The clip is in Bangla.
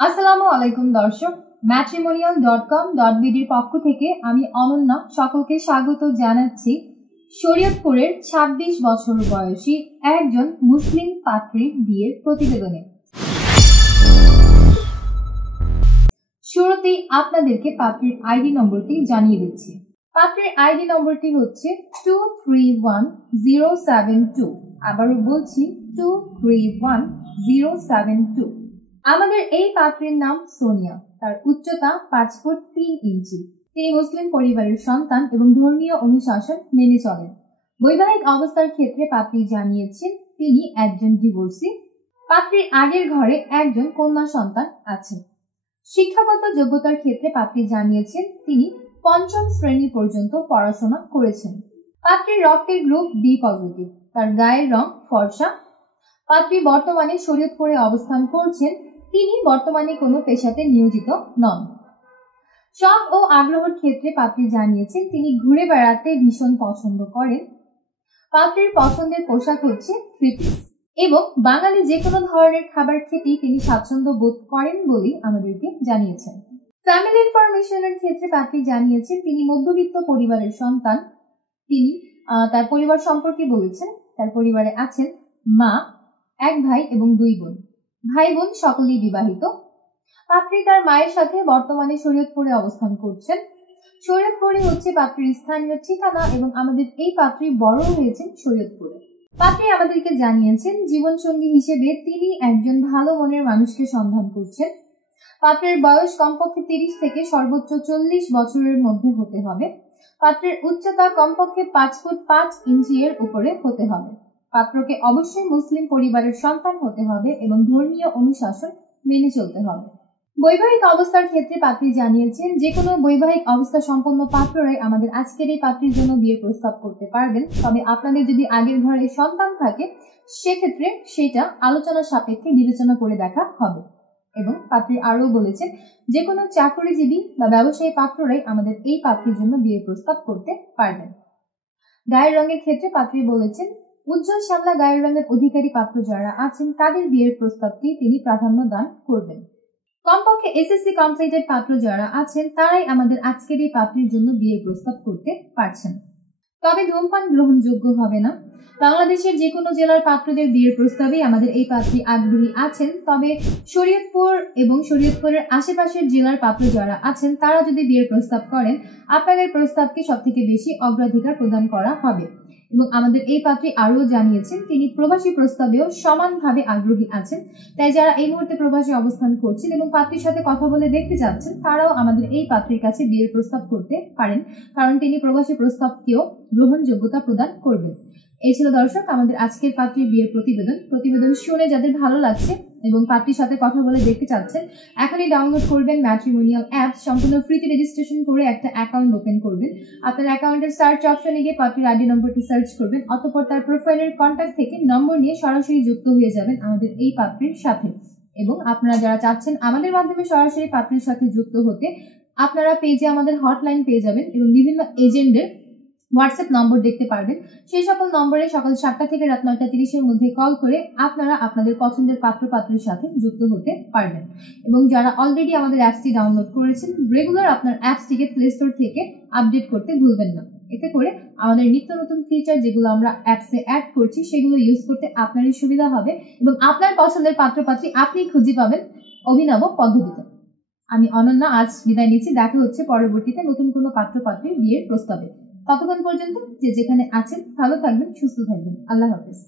আসসালামু আলাইকুম দর্শক, matrimonial.com.bd এর পক্ষ থেকে আমি অনন্যা সকলকে স্বাগত জানাচ্ছি শরীয়তপুরের ২৬ বছর বয়সী একজন মুসলিম পাত্রীর বিয়ের প্রতিবেদনে। শুরুতেই আপনাদেরকে পাত্রীর আইডি নম্বরটি জানিয়ে দিচ্ছি। পাত্রীর আইডি নম্বরটি হচ্ছে 231072। আবারও বলছি 231072। আমাদের এই পাত্রীর নাম সোনিয়া। তার উচ্চতা 5 ফুট 3 ইঞ্চি। তিনি মুসলিম পরিবারের সন্তান এবং ধর্মীয় অনুশাসন মেনে চলেন। বৈবাহিক অবস্থার ক্ষেত্রে পাত্রী জানিয়েছেন তিনি একজন ডিভোর্সি। পাত্রীর আগের ঘরে একজন কন্যা সন্তান আছে। শিক্ষাগত যোগ্যতার ক্ষেত্রে পাত্রী জানিয়েছেন তিনি 5ম শ্রেণী পর্যন্ত পড়াশোনা করেছেন। পাত্রীর রক্তের গ্রুপ বি পজিটিভ। তার গায়ের রং ফর্সা। পাত্রী বর্তমানে শরীয়তপুরে অবস্থান করছেন। তিনি বর্তমানে কোনো পেশাতে নিয়োজিত নন। শখ ও আগ্রহের ক্ষেত্রে পাত্রী জানিয়েছেন তিনি ঘুরে বেড়াতে ভীষণ পছন্দ করেন। পাত্রীর পছন্দের পোশাক হচ্ছে থ্রি পিস এবং বাঙালি যে কোনো ধরনের খাবার খেতেই তিনি স্বাচ্ছন্দ্য বোধ করেন বলেই আমাদেরকে জানিয়েছেন। ফ্যামিলি ইনফরমেশনের ক্ষেত্রে পাত্রী জানিয়েছেন তিনি মধ্যবিত্ত পরিবারের সন্তান। তিনি তার পরিবার সম্পর্কে বলেছেন তার পরিবারে আছেন মা, এক ভাই এবং 2 বোন। ভাই বোন সকলেই বিবাহিত। পাত্রী তার মায়ের সাথে বর্তমানে শরীয়তপুরে অবস্থান করছেন। শরীয়তপুরে হচ্ছে পাত্রীর স্থানীয় ঠিকানা এবং আমাদের এই পাত্রী বড় হয়েছেন শরীয়তপুরে। পাত্রী আমাদেরকে জানিয়েছেন জীবনসঙ্গী হিসেবে তিনি একজন ভালো মনের মানুষকে সন্ধান করছেন। পাত্রের বয়স কমপক্ষে 30 থেকে সর্বোচ্চ 40 বছরের মধ্যে হতে হবে। পাত্রের উচ্চতা কমপক্ষে 5 ফুট 5 ইঞ্চি এর উপরে হতে হবে। পাত্রকে অবশ্যই মুসলিম পরিবারের সন্তান হতে হবে এবং ধর্মীয় অনুশাসন মেনে চলতে হবে। বৈবাহিক অবস্থার ক্ষেত্রে পাত্রী জানিয়েছেন যে কোনো বৈবাহিক অবস্থা সম্পন্ন পাত্ররাই আমাদের আজকের এই পাত্রীর জন্য বিয়ের প্রস্তাব করতে পারবেন। তবে আপনাদের যদি আগের ঘরে সন্তান থাকে সেক্ষেত্রে সেটা আলোচনা সাপেক্ষে বিবেচনা করে দেখা হবে। এবং পাত্রী আরও বলেছেন যে কোনো চাকরিজীবী বা ব্যবসায়ী পাত্ররাই আমাদের এই পাত্রীর জন্য বিয়ের প্রস্তাব করতে পারবেন। গায়ের রঙের ক্ষেত্রে পাত্রী বলেছেন উজ্জ্বল শ্যামলা গায়ের রঙের অধিকারী পাত্র যারা আছেন তাদের বিয়ের প্রস্তাবটি তিনি প্রাধান্য দান করবেন। কমপক্ষে এসএসসি কমপ্লিটেড পাত্র যারা আছেন তারাই আমাদের আজকের এই পাত্রীর জন্য বিয়ের প্রস্তাব করতে পারছেন। তবে ধূমপান গ্রহণযোগ্য হবে না। বাংলাদেশের যে কোনো জেলার পাত্রদের বিয়ের প্রস্তাবে আমাদের এই পাত্রী আগ্রহী আছেন। তবে শরীয়তপুর এবং শরীয়তপুরের আশেপাশের জেলার পাত্র যারা আছেন তারা যদি বিয়ের প্রস্তাব করেন আপনাদের প্রস্তাবকে সবথেকে বেশি অগ্রাধিকার প্রদান করা হবে। এবং আমাদের এই পাত্রী আরও জানিয়েছেন তিনি প্রবাসী প্রস্তাবেও সমানভাবে আগ্রহী আছেন। তাই যারা এই মুহূর্তে প্রবাসী অবস্থান করছেন এবং পাত্রীর সাথে কথা বলে দেখতে যাচ্ছেন তারাও আমাদের এই পাত্রীর কাছে বিয়ের প্রস্তাব করতে পারেন, কারণ তিনি প্রবাসী প্রস্তাবকেও গ্রহণযোগ্যতা প্রদান করবেন। এই ছিল দর্শক আমাদের আজকের পাত্রীর বিয়ের প্রতিবেদন শুনে যাদের ভালো লাগছে এবং পাত্রীর সাথে কথা বলে দেখতে চাচ্ছেন এখনই ডাউনলোড করবেন ম্যাট্রিমোনিয়াল অ্যাপ। সম্পূর্ণ ফ্রিতে রেজিস্ট্রেশন করে একটা অ্যাকাউন্ট ওপেন করবেন। আপনার অ্যাকাউন্টের সার্চ অপশনে গিয়ে পাত্রীর আইডি নম্বরটি সার্চ করবেন। অতঃপর তার প্রোফাইলের কন্ট্যাক্ট থেকে নম্বর নিয়ে সরাসরি যুক্ত হয়ে যাবেন আমাদের এই পাত্রীর সাথে। এবং আপনারা যারা চাচ্ছেন আমাদের মাধ্যমে সরাসরি পাত্রীর সাথে যুক্ত হতে আপনারা পেজে আমাদের হটলাইন পেয়ে যাবেন এবং বিভিন্ন এজেন্টদের হোয়াটসঅ্যাপ নম্বর দেখতে পারবেন। সেই সকল নম্বরে সকাল 7টা থেকে রাত 9টা 30-এর মধ্যে কল করে আপনারা আপনাদের পছন্দের পাত্র পাত্রীর সাথে যুক্ত হতে পারবেন। এবং যারা অলরেডি আমাদের অ্যাপসটি ডাউনলোড করেছেন রেগুলার আপনার অ্যাপসটিকে প্লে স্টোর থেকে আপডেট করতে ভুলবেন না। এতে করে আমাদের নিত্য নতুন ফিচার যেগুলো আমরা অ্যাপসে অ্যাড করছি সেগুলো ইউজ করতে আপনারই সুবিধা হবে এবং আপনার পছন্দের পাত্র পাত্রী আপনি খুঁজে পাবেন অভিনব পদ্ধতিতে। আমি অনন্যা আজ বিদায় নিচ্ছি। দেখা হচ্ছে পরবর্তীতে নতুন কোনো পাত্র পাত্রীর বিয়ের প্রস্তাবে। ততক্ষণ পর্যন্ত যে যেখানে আছেন ভালো থাকবেন, সুস্থ থাকবেন। আল্লাহ হাফেজ।